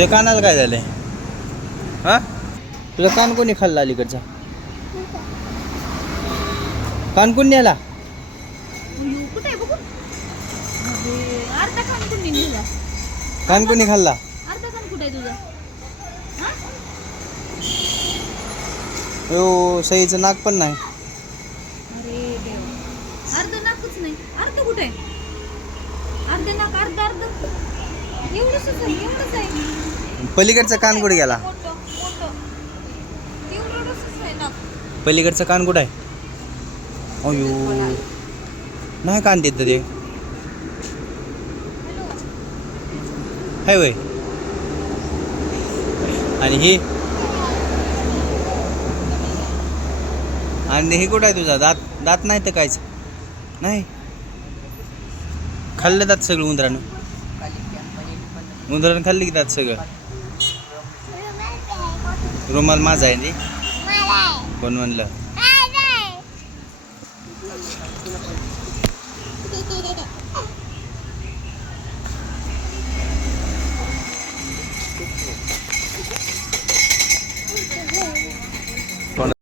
तुझ्या कानाला काय झालंय? हा, तुझा कान कोणी खाल्ला अलीकडचा? कान कोणी नेला? कुठे बघू. अर्धा कान कुणी नेला? कान कोणी खाल्ला? अर्धा कान कुठे आहे तुझा? हो, सईचं नाक पण नाही. अरे देवा, अर्ध नाकच नाही. अर्ध कुठे आहे? अर्ध नाक, अर्ध एवढंच आहे, एवढंच आहे. पलीकडचा कान कुठे गेला? मोठं मोठं एवढंच आहे नाक. पलीकडचा कान कुठे आहे? अयो, नाही कान देत ते. हाय वय. आणि ही आणि हे कुठं आहे तुझा दात? दात नाही तर कायच नाही. खाल्लं दात सगळं उंदरानं. उंदरानं खाल्ली की दात सगळं. रुमाल माझा आहे नी. कोण म्हणलं?